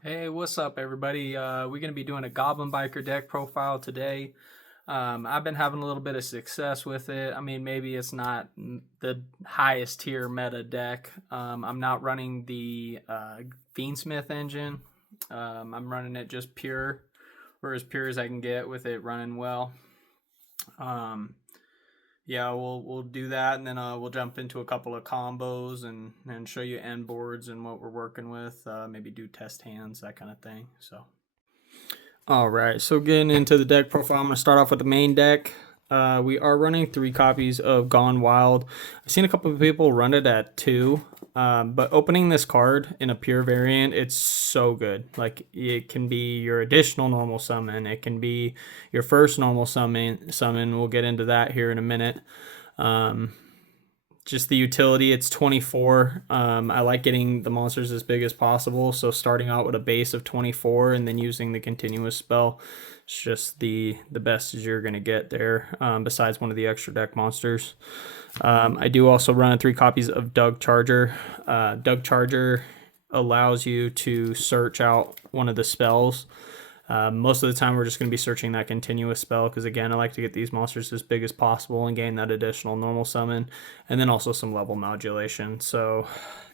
Hey, what's up, everybody? We're going to be doing a Goblin Biker deck profile today. I've been having a little bit of success with it. I mean, maybe it's not the highest tier meta deck. I'm not running the fiendsmith engine. I'm running it just pure, or as pure as I can get with it running well. Um, yeah, we'll do that, and then we'll jump into a couple of combos and show you end boards and what we're working with. Maybe do test hands, that kind of thing. So. All right, so getting into the deck profile, I'm going to start off with the main deck. We are running 3 copies of Gone Wild. I've seen a couple of people run it at 2, but opening this card in a pure variant, it's so good. Like, it can be your additional normal summon. It can be your first normal summon. We'll get into that here in a minute. Just the utility, it's 24. I like getting the monsters as big as possible, so starting out with a base of 24 and then using the continuous spell, it's just the best as you're going to get there, besides one of the extra deck monsters. I do also run 3 copies of Doug Charger. Doug Charger allows you to search out one of the spells. Most of the time, we're just going to be searching that continuous spell because, again, I like to get these monsters as big as possible and gain that additional normal summon, and then also some level modulation. So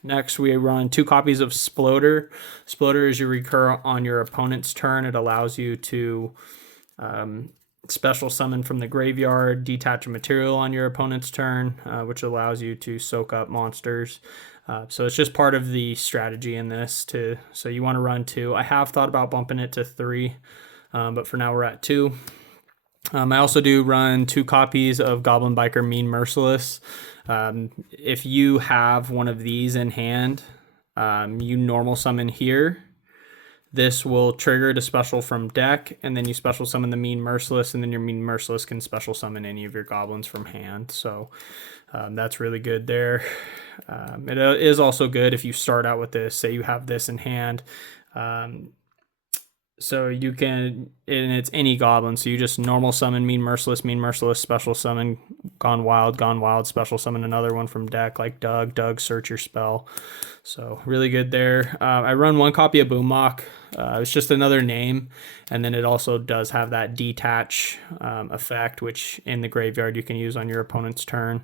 next, we run 2 copies of Sploder. Sploder is you recur on your opponent's turn. It allows you to special summon from the graveyard, detach a material on your opponent's turn, which allows you to soak up monsters. So it's just part of the strategy in this. So you want to run 2. I have thought about bumping it to 3, but for now we're at 2. I also do run 2 copies of Goblin Biker Mean Merciless. If you have one of these in hand, you normal summon here. This will trigger to special from deck, and then you special summon the Mean Merciless, and then your Mean Merciless can special summon any of your goblins from hand. So that's really good there. It is also good if you start out with this. Say you have this in hand. So you can, and it's any goblin. So you just normal summon Mean Merciless, special summon Gone Wild, special summon another one from deck like Doug, search your spell. So really good there. I run 1 copy of Boomlock. It's just another name, and then it also does have that detach effect, which in the graveyard you can use on your opponent's turn.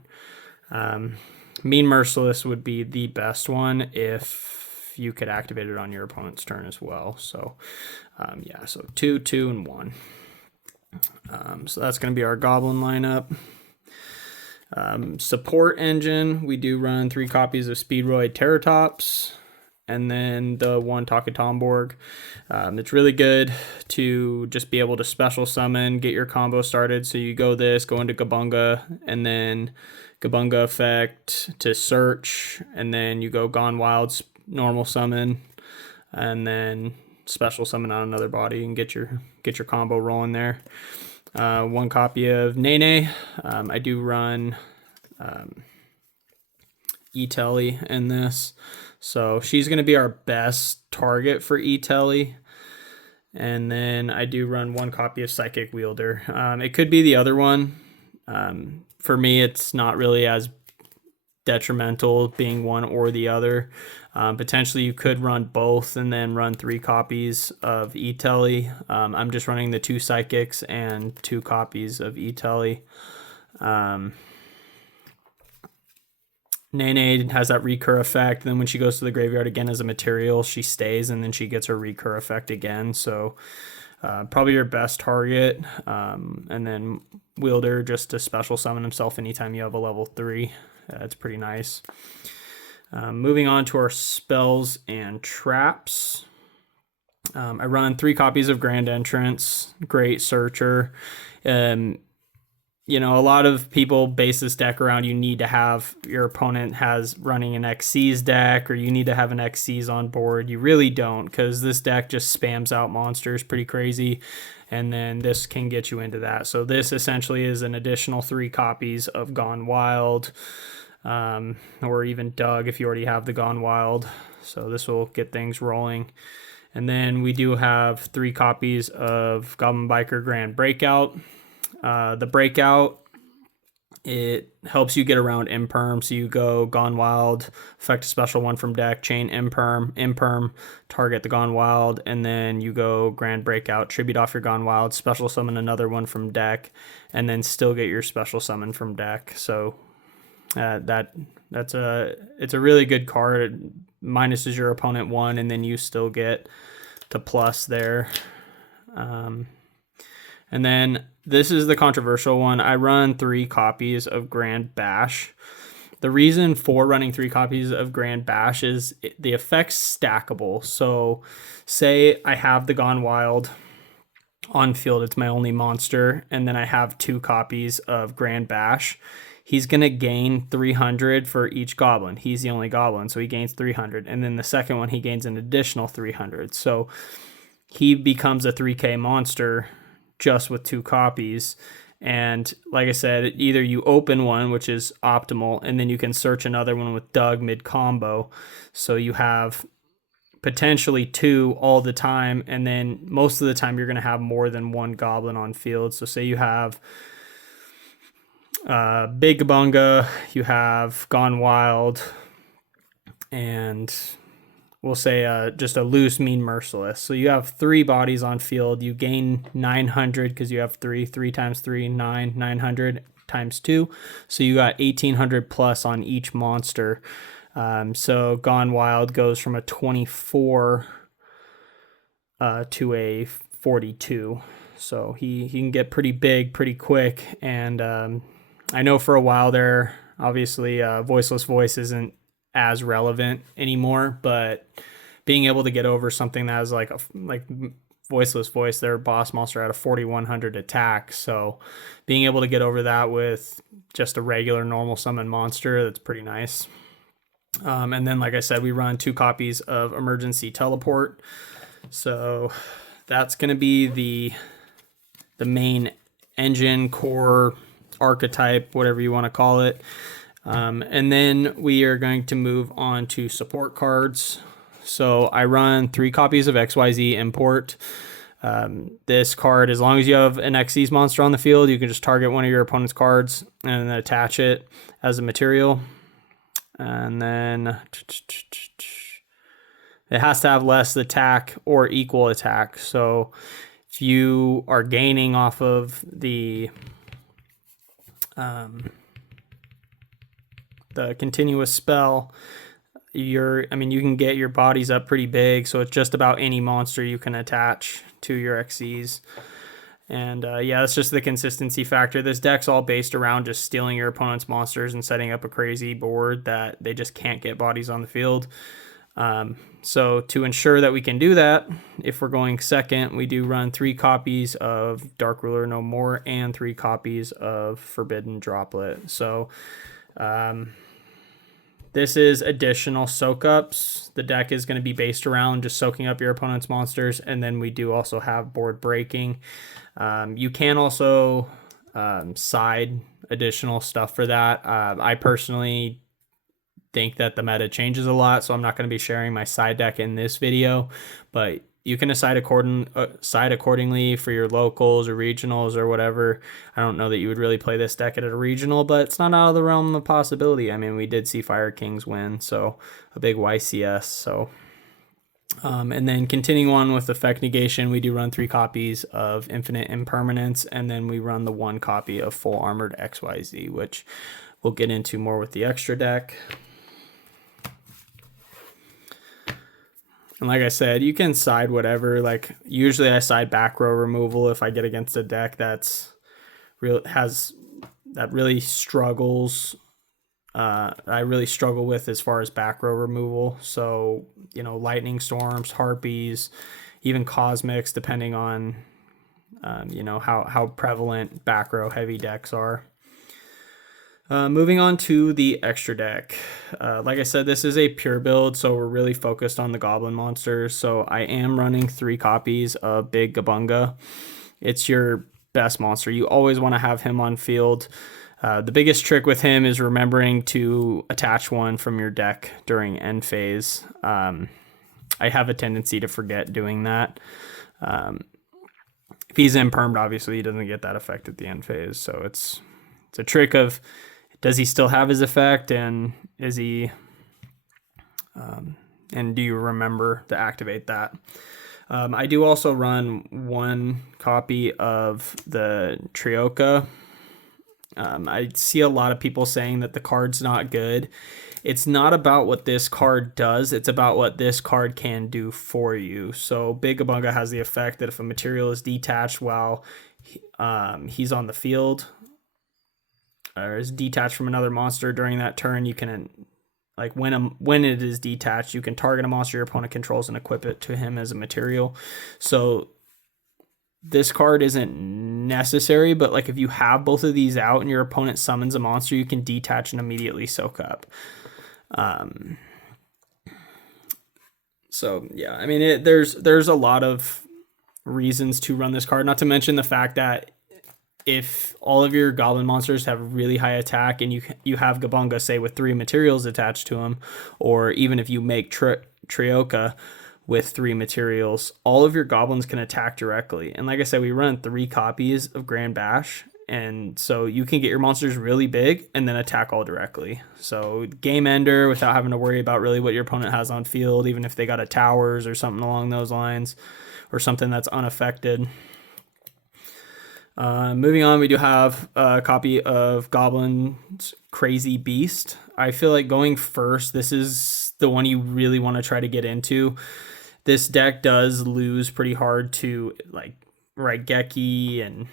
Mean Merciless would be the best one if you could activate it on your opponent's turn as well. So yeah, so 2, 2, and 1. So that's going to be our Goblin lineup. Support engine, we do run 3 copies of Speedroid Terratops, and then the 1 Takatomborg. It's really good to just be able to special summon, get your combo started. So you go into Gabunga, and then Gabunga effect to search, and then you go Gone Wild, normal summon, and then special summon on another body and get your combo rolling there. 1 copy of Nene. I do run E-Telly in this, so she's going to be our best target for E-Telly. And then I do run 1 copy of Psychic Wielder. It could be the other one. For me, it's not really as detrimental being one or the other. Potentially you could run both and then run 3 copies of E-Telly. I'm just running the 2 Psychics and 2 copies of E-Telly. Nene has that recur effect. Then when she goes to the graveyard again as a material, she stays, and then she gets her recur effect again. So probably your best target. And then Wielder just to special summon himself anytime you have a level 3. That's pretty nice. Moving on to our spells and traps. I run 3 copies of Grand Entrance, Great Searcher. You know, a lot of people base this deck around you need to have your opponent has running an Xyz deck, or you need to have an Xyz on board. You really don't, because this deck just spams out monsters pretty crazy, and then this can get you into that. So this essentially is an additional 3 copies of Gone Wild, or even Doug if you already have the Gone Wild. So this will get things rolling. And then we do have 3 copies of Goblin Biker Grand Breakout. The Breakout It helps you get around imperm, so you go Gone Wild, effect a special one from deck, chain imperm, target the Gone Wild, and then you go Grand Breakout, tribute off your Gone Wild, special summon another one from deck, and then still get your special summon from deck. So it's a really good card. It minuses your opponent 1, and then you still get to plus there. And then this is the controversial one. I run 3 copies of Grand Bash. The reason for running 3 copies of Grand Bash is the effect's stackable. So say I have the Gone Wild on field, it's my only monster, and then I have 2 copies of Grand Bash. He's going to gain 300 for each goblin. He's the only goblin, so he gains 300. And then the second one, he gains an additional 300. So he becomes a 3K monster just with 2 copies. And like I said, either you open one, which is optimal, and then you can search another one with Doug mid combo. So you have potentially 2 all the time, and then most of the time you're going to have more than 1 goblin on field. So say you have Big Bunga, you have Gone Wild, and we'll say just a loose Mean Merciless. So you have 3 bodies on field. You gain 900 because you have 3 times 3, 900 times 2. So you got 1800 plus on each monster. So Gone Wild goes from a 24 to a 42. So he can get pretty big pretty quick. And I know for a while there, obviously Voiceless Voice isn't as relevant anymore, but being able to get over something that is like Voiceless Voice, their boss monster had a 4100 attack, so being able to get over that with just a regular normal summon monster, that's pretty nice. And then like I said, we run 2 copies of Emergency Teleport, so that's going to be the main engine core archetype, whatever you want to call it. And then we are going to move on to support cards. So I run 3 copies of XYZ Import. This card, as long as you have an Xyz monster on the field, you can just target one of your opponent's cards and then attach it as a material. And then it has to have less attack or equal attack. So if you are gaining off of the continuous spell, you can get your bodies up pretty big, so it's just about any monster you can attach to your Xyz. And that's just the consistency factor. This deck's all based around just stealing your opponent's monsters and setting up a crazy board that they just can't get bodies on the field. So to ensure that we can do that, if we're going second, we do run 3 copies of Dark Ruler No More and 3 copies of Forbidden Droplet. So this is additional soak-ups. The deck is going to be based around just soaking up your opponent's monsters, and then we do also have board breaking. You can also side additional stuff for that. I personally think that the meta changes a lot, so I'm not going to be sharing my side deck in this video, but you can side accordingly for your locals or regionals or whatever. I don't know that you would really play this deck at a regional, but it's not out of the realm of possibility. I mean, we did see Fire Kings win, so a big YCS. So, and then continuing on with effect negation, we do run 3 copies of Infinite Impermanence, and then we run the 1 copy of Full Armored XYZ, which we'll get into more with the extra deck. And like I said, you can side whatever. Like usually I side back row removal if I get against a deck that really struggles. I really struggle with as far as back row removal. So, Lightning Storms, Harpies, even Cosmics, depending on how prevalent back row heavy decks are. Moving on to the extra deck. Like I said, this is a pure build, so we're really focused on the Goblin monsters. So I am running 3 copies of Big Gabunga. It's your best monster. You always want to have him on field. The biggest trick with him is remembering to attach one from your deck during end phase. I have a tendency to forget doing that. If he's impermed, obviously he doesn't get that effect at the end phase, so it's it's a trick of, does he still have his effect, and is he, and do you remember to activate that? I do also run one copy of the Trioka. I see a lot of people saying that the card's not good. It's not about what this card does, it's about what this card can do for you. So Big Gabunga has the effect that if a material is detached while he's on the field, or is detached from another monster during that turn, you can, like, when it is detached, you can target a monster your opponent controls and equip it to him as a material. So this card isn't necessary, but like if you have both of these out and your opponent summons a monster, you can detach and immediately soak up. So yeah, I mean, there's a lot of reasons to run this card, not to mention the fact that if all of your goblin monsters have really high attack and you have Gabunga, say, with 3 materials attached to him, or even if you make Trioka with 3 materials, all of your goblins can attack directly. And like I said, we run 3 copies of Grand Bash, and so you can get your monsters really big and then attack all directly. So game ender without having to worry about really what your opponent has on field, even if they got a towers or something along those lines, or something that's unaffected. Moving on, we do have a copy of Goblin's Crazy Beast. I feel like going first, this is the one you really want to try to get into. This deck does lose pretty hard to like Raigeki and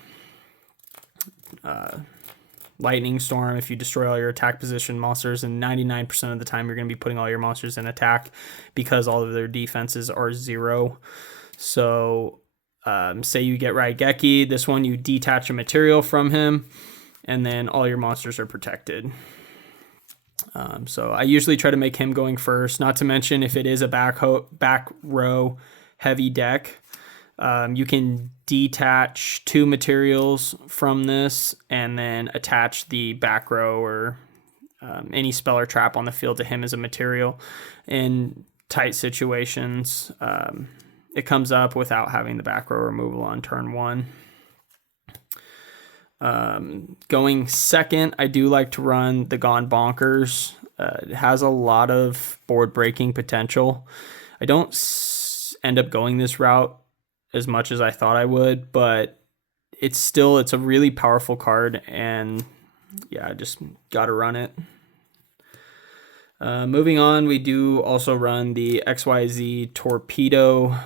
Lightning Storm if you destroy all your attack position monsters, and 99% of the time you're going to be putting all your monsters in attack because all of their defenses are 0. So say you get Raigeki, this one you detach a material from him, and then all your monsters are protected. So I usually try to make him going first, not to mention if it is a back row heavy deck, you can detach 2 materials from this and then attach the back row or any spell or trap on the field to him as a material. In tight situations, it comes up without having the back row removal on turn 1. Going second, I do like to run the Gone Bonkers. It has a lot of board breaking potential. I don't end up going this route as much as I thought I would, but it's a really powerful card, and yeah, I just gotta run it. Moving on, we do also run the XYZ Torpedo,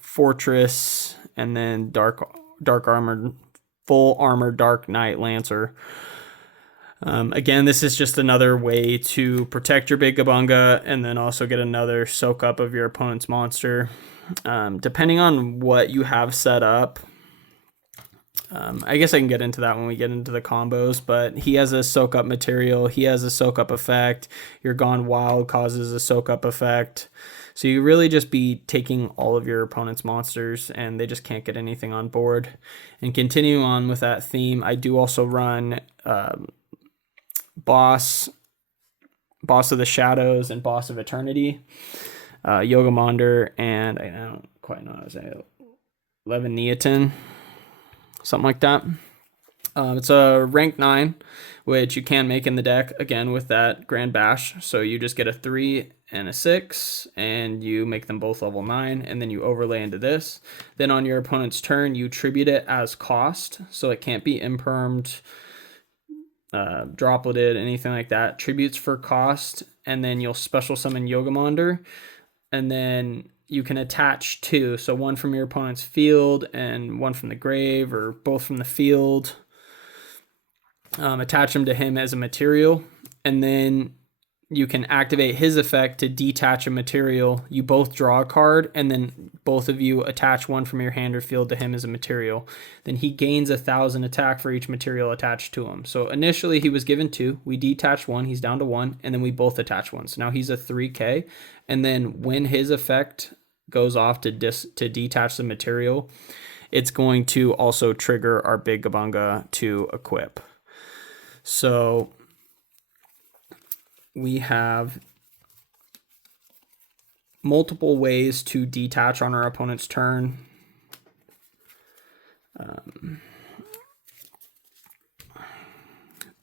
Fortress, and then Dark Armored, Full Armor Dark Knight Lancer. Again, this is just another way to protect your Big Gabunga and then also get another soak up of your opponent's monster. Depending on what you have set up, I guess I can get into that when we get into the combos, but he has a soak up material, he has a soak up effect, your Gone Wild causes a soak up effect. So you really just be taking all of your opponent's monsters and they just can't get anything on board. And continuing on with that theme, I do also run Boss of the Shadows and Boss of Eternity, Yogamander, and I don't quite know how to say it, Leviathan, something like that. It's a rank 9, which you can make in the deck, again, with that Grand Bash. So you just get a 3 and a 6, and you make them both level 9, and then you overlay into this. Then on your opponent's turn, you tribute it as cost, so it can't be impermed, dropleted, anything like that. Tributes for cost, and then you'll special summon Yogamander, and then you can attach 2, so 1 from your opponent's field and 1 from the grave, or both from the field. Attach them to him as a material, and then you can activate his effect to detach a material. You both draw a card, and then both of you attach 1 from your hand or field to him as a material. Then he gains 1,000 attack for each material attached to him. So initially he was given 2. We detached 1. He's down to 1, and then we both attach 1. So now he's a 3K. And then when his effect goes off to detach the material, it's going to also trigger our Big Gabunga to equip. So we have multiple ways to detach on our opponent's turn.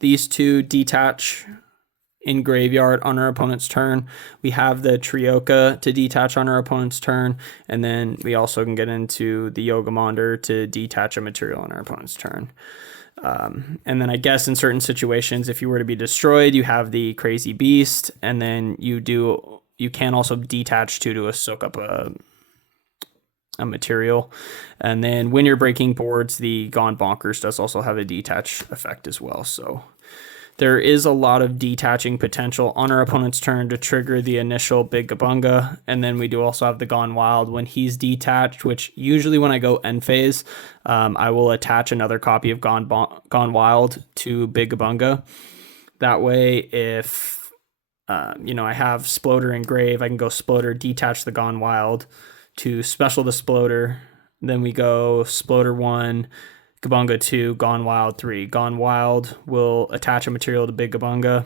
these two detach in graveyard on our opponent's turn. We have the Trioka to detach on our opponent's turn, and then we also can get into the Yogamonder to detach a material on our opponent's turn. And then I guess in certain situations, if you were to be destroyed, you have the Crazy Beast, and then you can also detach to soak up a material. And then when you're breaking boards, the Gone Bonkers does also have a detach effect as well. So there is a lot of detaching potential on our opponent's turn to trigger the initial Big Gabunga. And then we do also have the Gone Wild when he's detached, which usually when I go end phase, I will attach another copy of Gone Wild to Big Gabunga. That way, if I have Sploder and Grave, I can go Sploder, detach the Gone Wild to special the Sploder. Then we go Sploder 1, Gabunga 2, Gone Wild 3. Gone Wild will attach a material to Big Gabunga.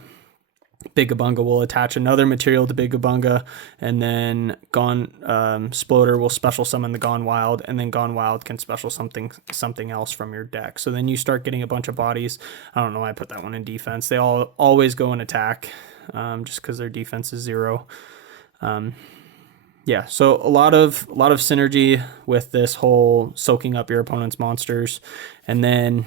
Big Gabunga will attach another material to Big Gabunga, and then Sploder will special summon the Gone Wild, and then Gone Wild can special something else from your deck. So then you start getting a bunch of bodies. I don't know why I put that one in defense. They all always go in attack, just because their defense is 0. Yeah, so a lot of synergy with this whole soaking up your opponent's monsters, and then,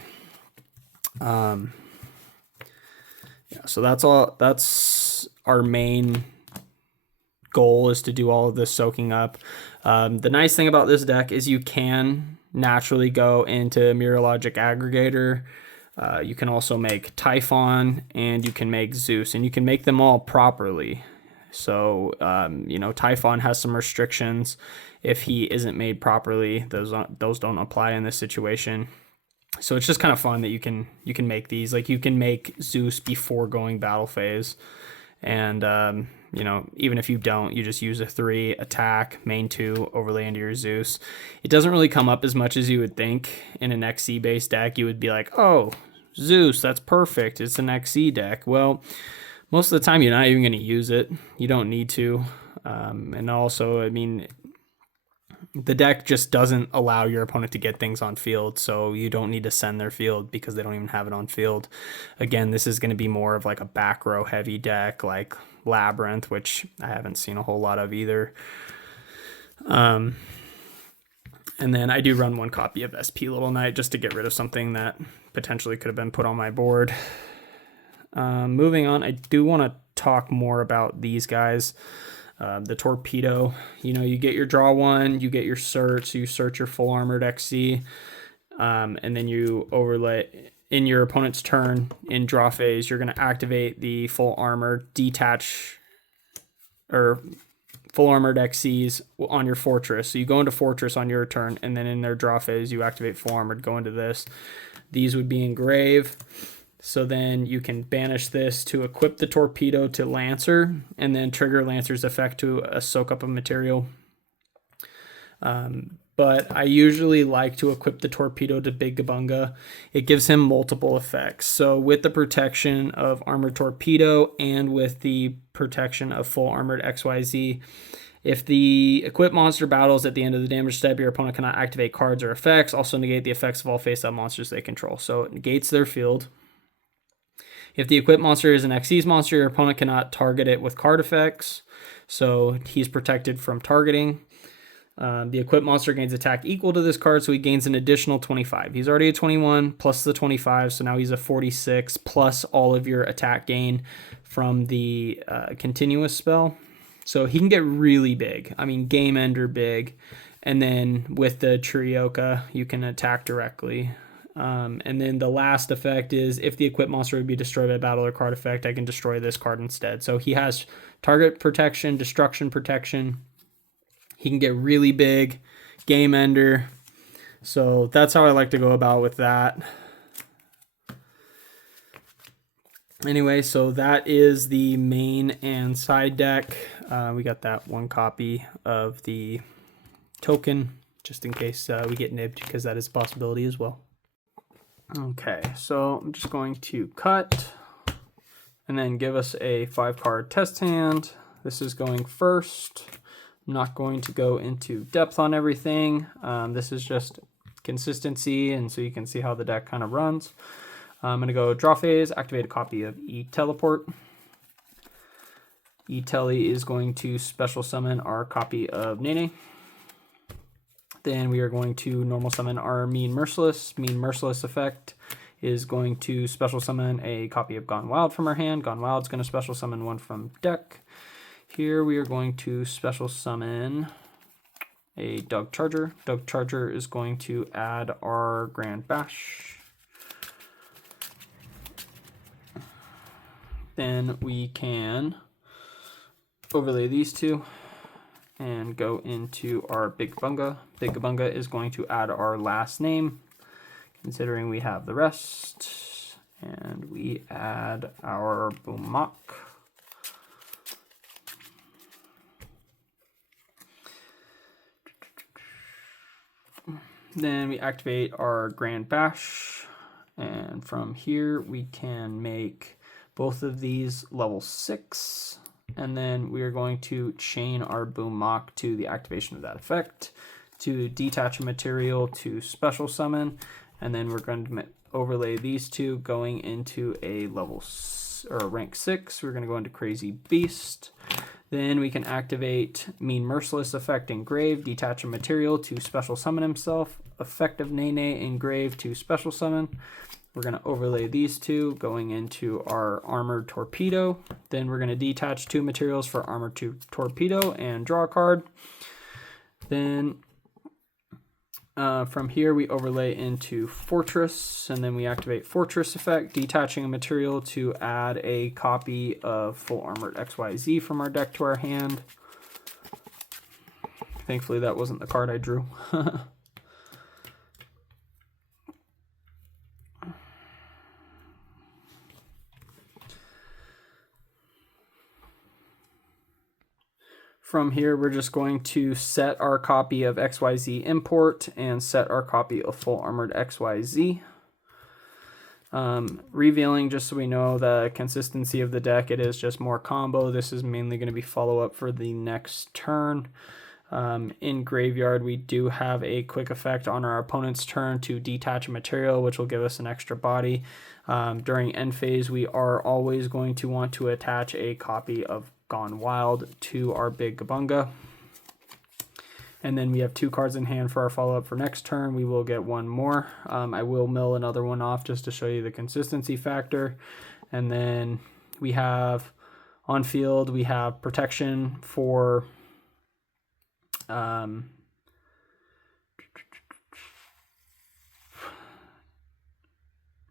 so that's our main goal, is to do all of this soaking up. The nice thing about this deck is you can naturally go into Mirrorlogic Aggregator. You can also make Typhon, and you can make Zeus, and you can make them all properly. So, Typhon has some restrictions. If he isn't made properly, those don't apply in this situation. So it's just kind of fun that you can make these. Like, you can make Zeus before going battle phase. And, even if you don't, you just use a 3, attack, main 2, overlay into your Zeus. It doesn't really come up as much as you would think. In an XC-based deck, you would be like, oh, Zeus, that's perfect. It's an XC deck. Well, most of the time, you're not even going to use it. You don't need to. And also, the deck just doesn't allow your opponent to get things on field, so you don't need to send their field because they don't even have it on field. Again, this is going to be more of like a back row heavy deck, like Labyrinth, which I haven't seen a whole lot of either. And then I do run 1 copy of SP Little Knight just to get rid of something that potentially could have been put on my board. Moving on, I do want to talk more about these guys. The Torpedo, you get your draw 1, you get your search, so you search your full armored XC, and then you overlay in your opponent's turn in draw phase. You're going to activate the full armor detach or full armored XCs on your fortress. So you go into fortress on your turn, and then in their draw phase, you activate full armored, go into this. These would be in Grave. So then you can banish this to equip the Torpedo to Lancer, and then trigger Lancer's effect to soak up a material. But I usually like to equip the Torpedo to Big Gabunga. It gives him multiple effects. So with the protection of Armored Torpedo and with the protection of Full Armored XYZ, if the equipped monster battles at the end of the damage step, your opponent cannot activate cards or effects. Also negate the effects of all face-up monsters they control. So it negates their field. If the equipped monster is an Xyz monster, your opponent cannot target it with card effects, so he's protected from targeting. The equipped monster gains attack equal to this card, so he gains an additional 25. He's already a 21 plus the 25, so now he's a 46 plus all of your attack gain from the continuous spell. So he can get really big. Game ender big. And then with the Trioka, you can attack directly. And then the last effect is if the equipped monster would be destroyed by battle or card effect, I can destroy this card instead. So he has target protection, destruction protection. He can get really big, game ender. So that's how I like to go about with that. Anyway, so that is the main and side deck. We got that 1 copy of the token, just in case we get nibbed, because that is a possibility as well. Okay, so I'm just going to cut and then give us a 5-card test hand. This is going first. I'm not going to go into depth on everything. This is just consistency, and so you can see how the deck kind of runs. I'm going to go draw phase, activate a copy of E-Teleport. E-Tele is going to special summon our copy of Nene. Then we are going to normal summon our Mean Merciless. Mean Merciless effect is going to special summon a copy of Gone Wild from our hand. Gone Wild is going to special summon one from deck. Here we are going to special summon a Doug Charger. Doug Charger is going to add our Grand Bash. Then we can overlay these two and go into our Big Bunga. Big Bunga is going to add our last name, considering we have the rest. And we add our Boom Mock. Then we activate our Grand Bash, and from here we can make both of these level 6, and then we are going to chain our Boom Mock to the activation of that effect to detach a material to special summon, and then we're going to overlay these two going into a level or a rank 6. We're going to go into Crazy Beast. Then we can activate Mean Merciless effect Engrave, detach a material to special summon himself. Effect of Nene Engrave to special summon. We're going to overlay these two going into our Armored Torpedo. Then we're going to detach 2 materials for Armored Torpedo and draw a card. Then from here we overlay into Fortress, and then we activate Fortress effect, detaching a material to add a copy of Full Armored XYZ from our deck to our hand. Thankfully that wasn't the card I drew. From here, we're just going to set our copy of XYZ import and set our copy of Full Armored XYZ. Revealing, just so we know the consistency of the deck, it is just more combo. This is mainly going to be follow-up for the next turn. In Graveyard, we do have a quick effect on our opponent's turn to detach a material, which will give us an extra body. During end phase, we are always going to want to attach a copy of Gone Wild to our Big Bunga. And then we have 2 cards in hand for our follow-up for next turn. We will get 1 more. I will mill another one off just to show you the consistency factor. And then we have on field, we have protection for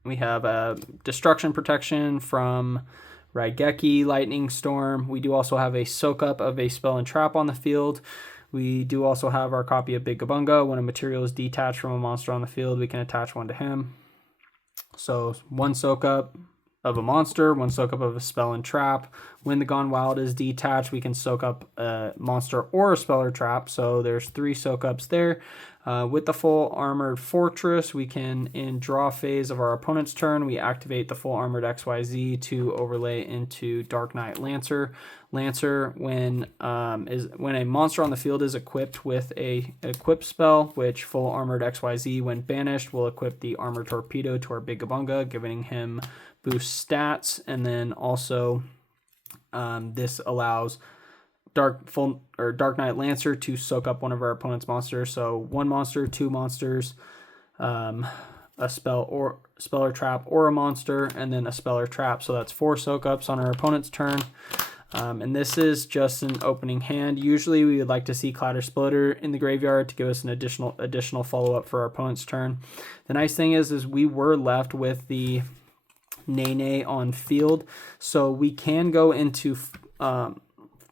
we have a destruction protection from Raigeki, Lightning Storm. We do also have a soak up of a spell and trap on the field. We do also have our copy of Big Bunga. When a material is detached from a monster on the field, we can attach one to him. So 1 soak up of a monster, 1 soak up of a spell and trap. When the Gone Wild is detached, we can soak up a monster or a spell or trap. So there's 3 soak ups there. With the Full Armored Fortress, we can, in draw phase of our opponent's turn, we activate the Full Armored XYZ to overlay into Dark Knight Lancer. Lancer, when a monster on the field is equipped with a equip spell, which Full Armored XYZ, when banished, will equip the Armored Torpedo to our Big Bunga, giving him boost stats. And then also this allows Dark Knight Lancer to soak up one of our opponent's monsters. So 1 monster, 2 monsters, a spell or trap or a monster, and then a spell or trap. So that's 4 soak ups on our opponent's turn. And this is just an opening hand. Usually we would like to see Clatter Splitter in the graveyard to give us an additional follow-up for our opponent's turn. The nice thing is we were left with the Nene on field, so we can go into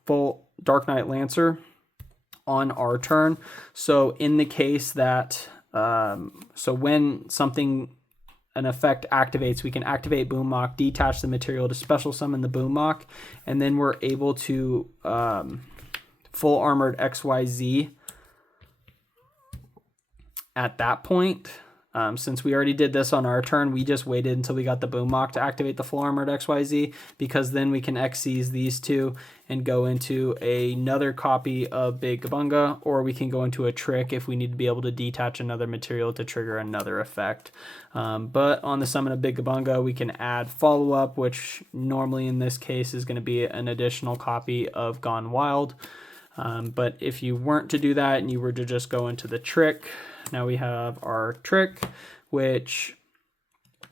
full Dark Knight Lancer on our turn. So in the case that so when an effect activates, we can activate Boom Mock, detach the material to special summon the Boom Mock, and then we're able to Full Armored XYZ at that point. Since we already did this on our turn, we just waited until we got the boom mock to activate the full armored XYZ, because then we can Xyz these two and go into another copy of Big Gabunga, or we can go into a trick if we need to be able to detach another material to trigger another effect. But on the summon of Big Gabunga, we can add follow up, which normally in this case is going to be an additional copy of Gone Wild. But if you weren't to do that and you were to just go into the trick, now we have our trick, which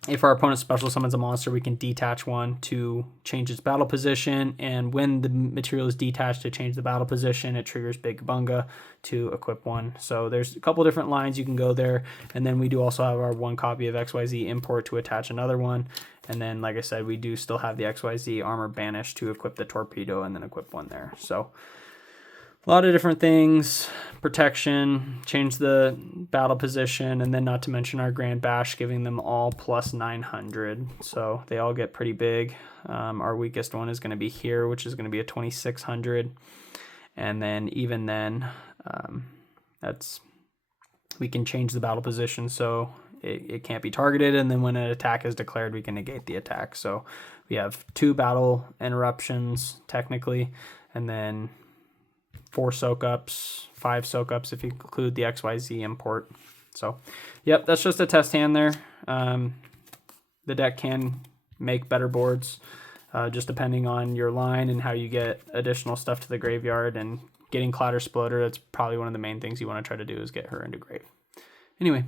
if our opponent special summons a monster, we can detach one to change its battle position. And when the material is detached to change the battle position, it triggers Big Bunga to equip one. So there's a couple different lines you can go there. And then we do also have our one copy of XYZ import to attach another one. And then, like I said, we do still have the XYZ armor banished to equip the torpedo and then equip one there. So a lot of different things, protection, change the battle position, and then not to mention our Grand Bash, giving them all plus 900. So they all get pretty big. Our weakest one is going to be here, which is going to be a 2600. And then even then, we can change the battle position so it can't be targeted. And then when an attack is declared, we can negate the attack. So we have 2 battle interruptions technically, and then 4 soak-ups, 5 soak-ups if you include the XYZ import. So, yep, that's just a test hand there. The deck can make better boards, just depending on your line and how you get additional stuff to the graveyard. And getting Clatter Sploder, that's probably one of the main things you want to try to do is get her into grave. Anyway,